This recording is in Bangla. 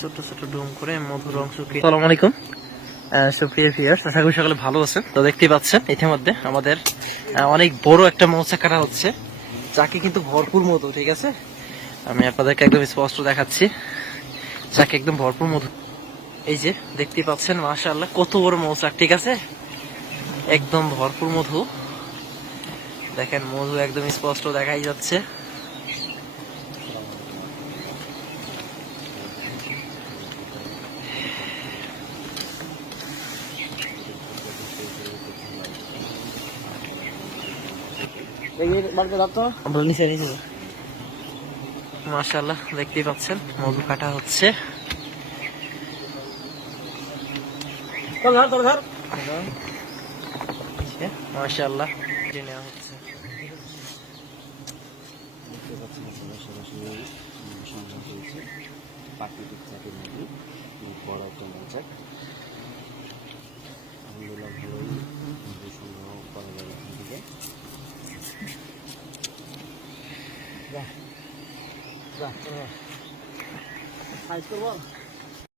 ছোট ছোট ডুম করে মধুর অংশ আসসালামু আলাইকুম। সুপ্রিয় ভিউয়ার্স আশা করি সকলে ভালো আছেন। তো দেখতেই পাচ্ছেন, ইতিমধ্যে আমাদের অনেক বড় একটা মৌচাক কাটা হচ্ছে। চাকে কিন্তু ভরপুর মধু, ঠিক আছে? আমি আপনাদেরকে একদম স্পষ্ট দেখাচ্ছি। চাকে একদম ভরপুর মধু। এই যে, দেখতেই পাচ্ছেন, মাশাআল্লাহ, কত বড় মৌচাক, ঠিক আছে? একদম ভরপুর মধু। দেখেন, মধু একদম স্পষ্ট দেখাই যাচ্ছে। নিচে দেখতেই পাচ্ছেন মধু কাটা হচ্ছে। মাশাআল্লাহ যে নেওয়া হচ্ছে। প্রাকৃতিক চাকের বড় একটা 来，来，开始录。